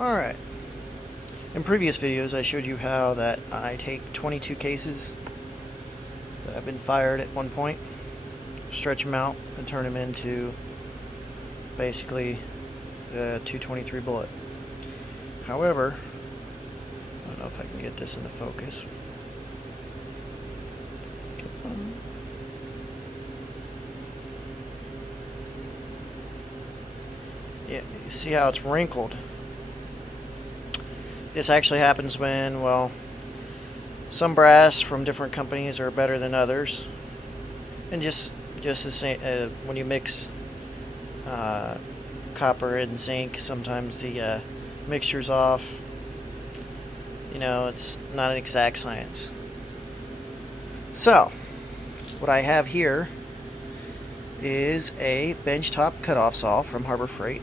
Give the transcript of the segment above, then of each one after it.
Alright, in previous videos I showed you how that I take 22 cases that have been fired at one point, stretch them out, and turn them into basically a 223 bullet. However, I don't know if I can get this into focus. Yeah, you see how it's wrinkled. This actually happens when, well, some brass from different companies are better than others, and just the same when you mix copper and zinc, sometimes the mixture's off. You know, it's not an exact science. So, what I have here is a benchtop cutoff saw from Harbor Freight,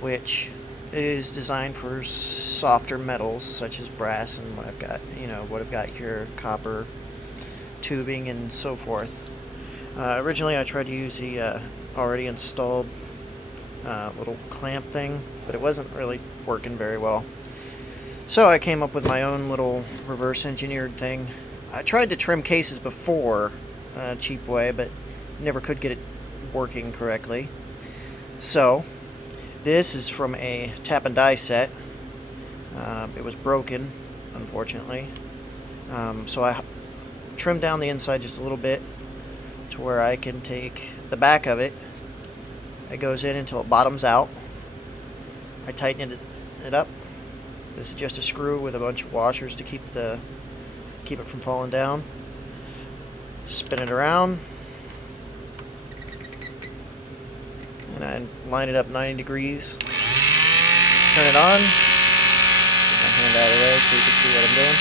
which is designed for softer metals such as brass and what I've got here, copper, tubing, and so forth. Originally I tried to use the already installed little clamp thing, but it wasn't really working very well. So I came up with my own little reverse engineered thing. I tried to trim cases before a cheap way, but never could get it working correctly. So this is from a tap and die set. It was broken, unfortunately. So I trimmed down the inside just a little bit to where I can take the back of it. It goes in until it bottoms out. I tighten it up. This is just a screw with a bunch of washers to keep it from falling down. Spin it around, and I line it up 90 degrees. Turn it on. Get my hand out of the way so you can see what I'm doing.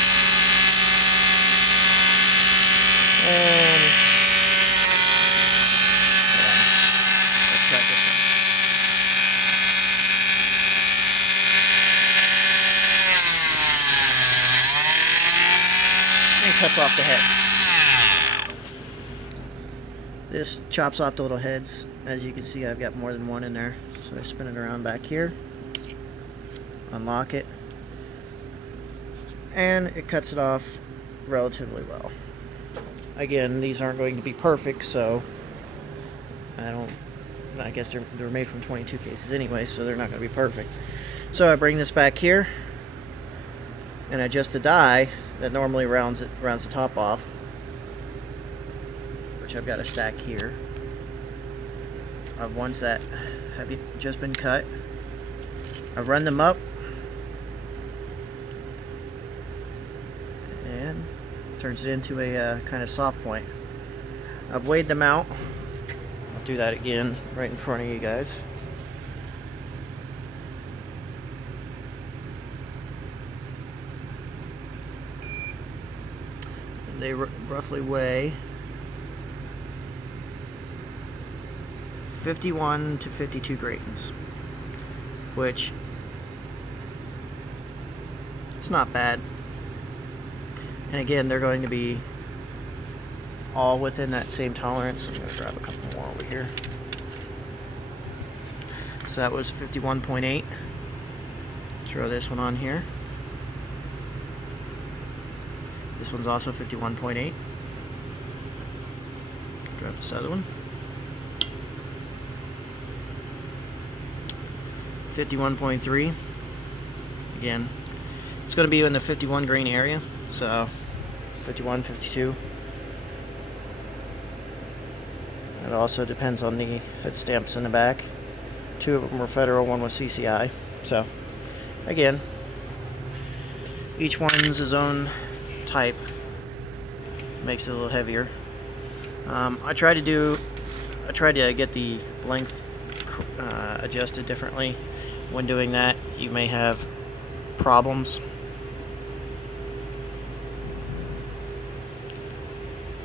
And let's try this one. And cuts off the head. This chops off the little heads. As you can see, I've got more than one in there. So I spin it around back here, unlock it, and it cuts it off relatively well. Again, these aren't going to be perfect, so I guess they're made from 22 cases anyway, so they're not going to be perfect. So I bring this back here and adjust the die that normally rounds the top off, which I've got a stack here of ones that have just been cut. I run them up and turns it into a kind of soft point. I've weighed them out. I'll do that again right in front of you guys. They roughly weigh 51 to 52 grains, which it's not bad. And again, they're going to be all within that same tolerance. I'm going to grab a couple more over here. So that was 51.8. Throw this one on here. This one's also 51.8. Grab this other one. 51.3. Again, it's going to be in the 51 grain area, so 51, 52. It also depends on the head stamps in the back. Two of them were Federal, one was CCI. So again, each one's his own type. Makes it a little heavier. I tried to get the length adjusted differently. When doing that, you may have problems,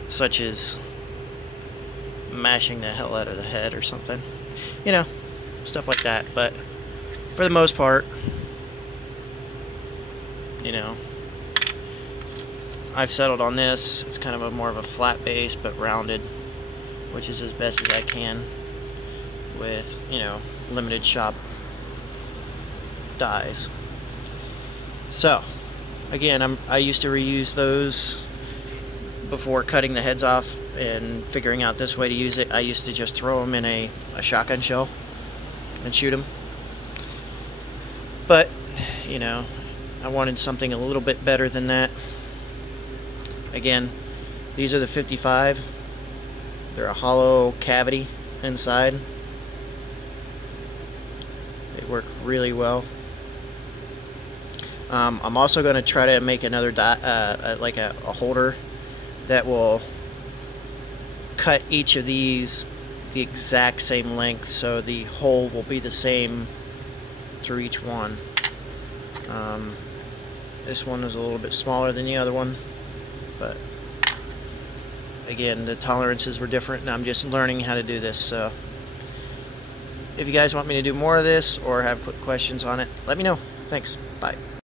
such as mashing the hell out of the head or something, you know, stuff like that. But for the most part, you know, I've settled on this. It's kind of more of a flat base but rounded, which is as best as I can with, you know, limited shop dies. So again, I used to reuse those before cutting the heads off and figuring out this way to use it. I used to just throw them in a shotgun shell and shoot them. But, you know, I wanted something a little bit better than that. Again, these are the 55. They're a hollow cavity inside. They work really well. I'm also going to try to make another like a holder that will cut each of these the exact same length, so the hole will be the same through each one. This one is a little bit smaller than the other one, but again, the tolerances were different, and I'm just learning how to do this. So if you guys want me to do more of this or have quick questions on it, let me know. Thanks. Bye.